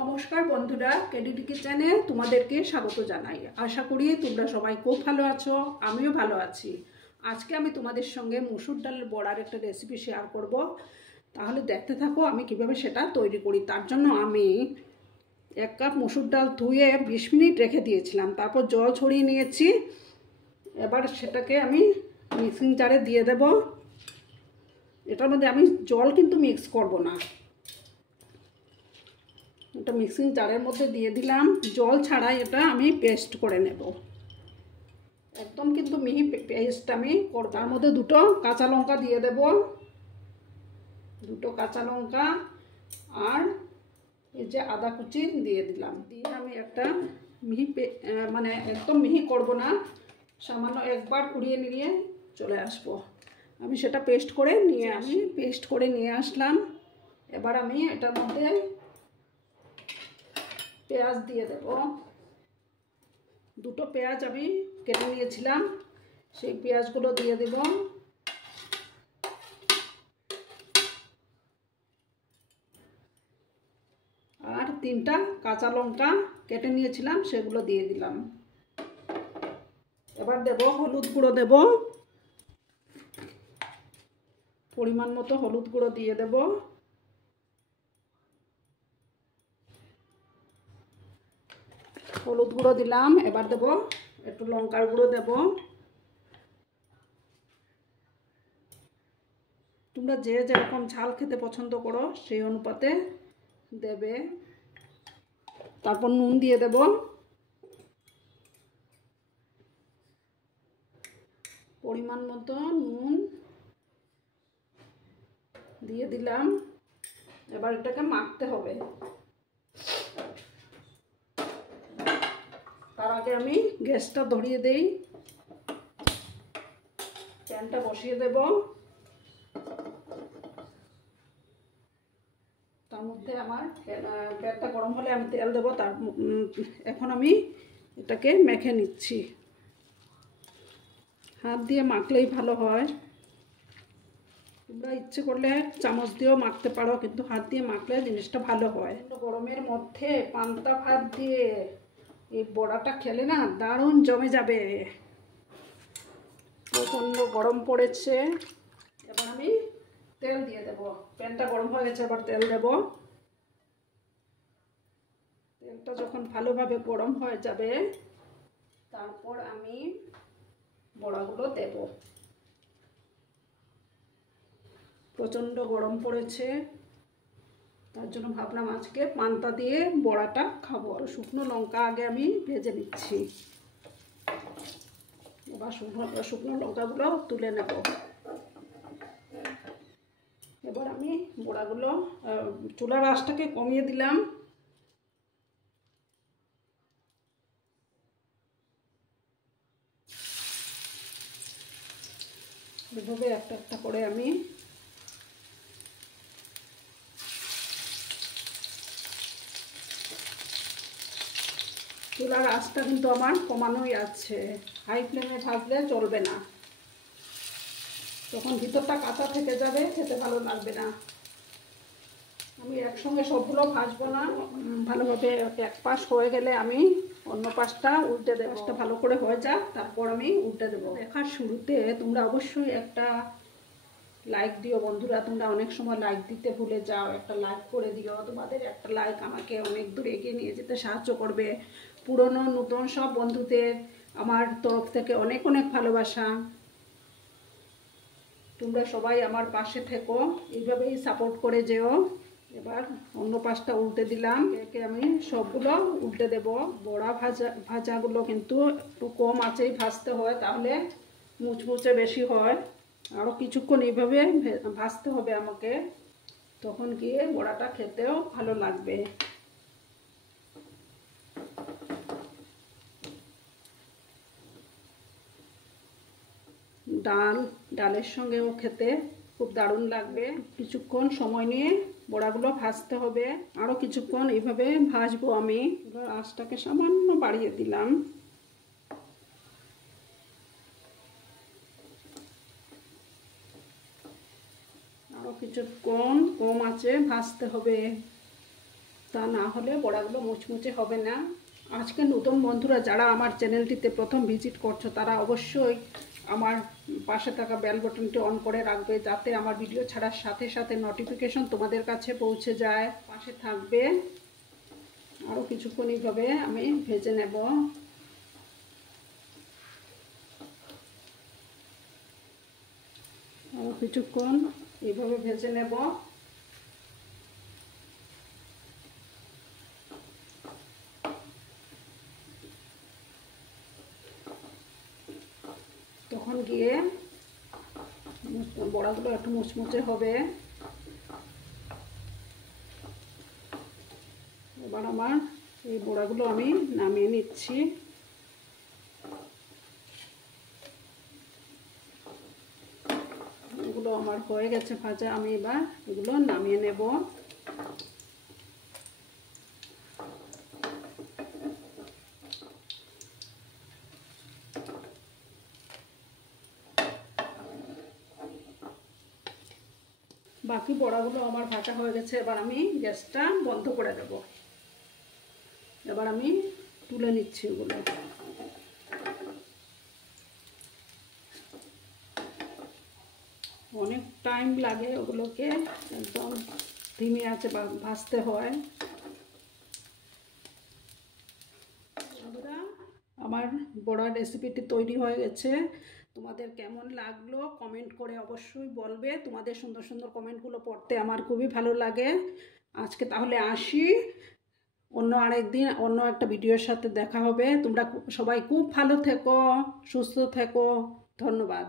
নমস্কার বন্ধুরা, কেডিডি কিচেনে তোমাদেরকে স্বাগত জানাই। আশা করি তোমরা সবাই খুব ভালো আছো, আমিও ভালো আছি। আজকে আমি তোমাদের সঙ্গে মসুর ডালের বড়ার একটা রেসিপি শেয়ার করব। তাহলে দেখতে থাকো আমি কিভাবে সেটা তৈরি করি। তার জন্য আমি 1 কাপ মসুর ডাল ধুয়ে 20 মিনিট রেখে দিয়েছিলাম, তারপর জল ছড়িয়ে নিয়েছি। এবার সেটাকে আমি মিক্সিং জারে দিয়ে দেব। এটার মধ্যে আমি জল কিন্তু মিক্স করব না, এটা মিক্সিং জারের মধ্যে দিয়ে দিলাম। জল ছাড়াই এটা আমি পেস্ট করে নেব, একদম কিন্তু মিহি পেস্ট আমি করব। তার মধ্যে 2টো কাঁচা লঙ্কা দিয়ে দেব, 2টো কাঁচা লঙ্কা আর এই যে আদা কুচি দিয়ে দিলাম। দিয়ে আমি একটা মিহি মানে একদম মিহি করব না, সামান্য একবার কুড়িয়ে নিয়ে চলে আসব। আমি সেটা পেস্ট করে নিয়ে আসলাম। এবার আমি এটার মধ্যে পেঁয়াজ দিয়ে দেব। 2টো পেঁয়াজ আমি কেটে নিয়েছিলাম, সেই পেঁয়াজগুলো দিয়ে দেব। আর 3টা কাঁচা লঙ্কা কেটে নিয়েছিলাম, সেগুলো দিয়ে দিলাম। এবার দেব হলুদ গুঁড়ো, দেব পরিমাণ মতো হলুদ গুঁড়ো দিয়ে দেব। হলুদ গুঁড়ো দিলাম। এবার দেব একটু লঙ্কার গুঁড়ো দেব। তোমরা যে যেরকম ঝাল খেতে পছন্দ করো সেই অনুপাতে দেবে। তারপর নুন দিয়ে দেব, পরিমাণ মতো নুন দিয়ে দিলাম। এবার এটাকে মাখতে হবে। তার আগে আমি গ্যাসটা ধরিয়ে দেই, প্যানটা বসিয়ে দেব। তার মধ্যে আমার প্যানটা গরম হলে আমি তেল দেবো। এখন আমি এটাকে মেখে নিচ্ছি। হাত দিয়ে মাখলেই ভালো হয়। তোমরা ইচ্ছে করলে চামচ দিয়েও মাখতে পারো, কিন্তু হাত দিয়ে মাখলে জিনিসটা ভালো হয়। গরমের মধ্যে পান্তা ভাত দিয়ে এই বড়াটা খেলে না দারুণ জমে যাবে। প্রচণ্ড গরম পড়েছে। এবার আমি তেল দিয়ে দেব। প্যানটা গরম হয়ে গেছে, এবার তেল দেব। তেলটা যখন ভালোভাবে গরম হয়ে যাবে, তারপর আমি বড়াগুলো দেব। প্রচণ্ড গরম পড়েছে, তার জন্য ভাবলাম আজকে পান্তা দিয়ে বড়াটা খাবো। আর শুকনো লঙ্কা আগে আমি ভেজে নিচ্ছি। এবার শুকনো লঙ্কাগুলো তুলে নেব। এবার আমি বড়াগুলো চুলার আঁচটাকে কমিয়ে দিলাম। এভাবে একটা একটা করে আমি চুলার আঁচটা কিন্তু আমার কমানোই আছে, হাই ফ্লেমে ভাজলে চলবে না, তখন ভিতরটা কাঁচা থেকে যাবে, খেতে ভালো লাগবে না। আমি একসঙ্গে সবগুলো ভাজবো না, ভালোভাবে এক পাশ হয়ে গেলে আমি অন্য পাশটা উল্টে দেবো। পাশটা ভালো করে হয়ে যাক, তারপর আমি উল্টে দেবো। দেখার শুরুতে তোমরা অবশ্যই একটা লাইক দিও বন্ধুরা। তোমরা অনেক সময় লাইক দিতে ভুলে যাও, একটা লাইক করে দিও। তোমাদের একটা লাইক আমাকে অনেক দূর এগিয়ে নিয়ে যেতে সাহায্য করবে। পুরনো নতুন সব বন্ধুদের আমার তরফ থেকে অনেক অনেক ভালোবাসা। তোমরা সবাই আমার পাশে থেকো, এইভাবেই সাপোর্ট করে যেও। এবার অন্য পাশটা উল্টে দিলাম। একে আমি সবগুলো উল্টে দেব। বড়া ভাজাগুলো কিন্তু একটু কম আঁচেই ভাজতে হয়, তাহলে মুচমুচে বেশি হয়। আরও কিছুক্ষণ এইভাবে ভাজতে হবে আমাকে, তখন গিয়ে বড়াটা খেতেও ভালো লাগবে। ডালের সঙ্গেও খেতে খুব দারুণ লাগবে। কিছুক্ষণ সময় নিয়ে বড়াগুলো ভাজতে হবে। আরও কিছুক্ষণ এইভাবে ভাজবো আমি। এবার আঁচটাকে সামান্য বাড়িয়ে দিলাম। আরও কিছুক্ষণ কম আঁচে ভাজতে হবে, তা না হলে বড়াগুলো মুচমুচে হবে না। আজকে নতুন বন্ধুরা যারা আমার চ্যানেলটিতে প্রথম ভিজিট করছো তারা অবশ্যই আমার পাশে থাকা বেল বাটনটি অন করে রাখবে, যাতে আমার ভিডিও ছাড়ার সাথে সাথে নোটিফিকেশন তোমাদের কাছে পৌঁছে যায়। পাশে থাকবে। আরও কিছুক্ষণ এইভাবে আমি ভেজে নেব। আরও কিছুক্ষণ এইভাবে ভেজে নেব। তখন গিয়ে বড়াগুলো একটু মুচমুচে হবে। এবার আমার এই বড়াগুলো আমি নামিয়ে নিচ্ছি। এগুলো আমার হয়ে গেছে ভাজা, আমি এবার এগুলো নামিয়ে নেব। বাকি বড়াগুলো আমার ভাজা হয়ে গেছে, এবার আমি গ্যাসটা বন্ধ করে দেব। এবার আমি তুলে নিচ্ছি ওগুলো। অনেক টাইম লাগে ওগুলোকে একদম ধিমে আঁচে ভাজতে হয়। আমার বড়া রেসিপিটি তৈরি হয়ে গেছে। তোমাদের কেমন লাগলো কমেন্ট করে অবশ্যই বলবে। তোমাদের সুন্দর সুন্দর কমেন্টগুলো পড়তে আমার খুবই ভালো লাগে। আজকে তাহলে আসি, অন্য আরেকদিন অন্য একটা ভিডিওর সাথে দেখা হবে। তোমরা সবাই খুব ভালো থেকো, সুস্থ থেকো। ধন্যবাদ।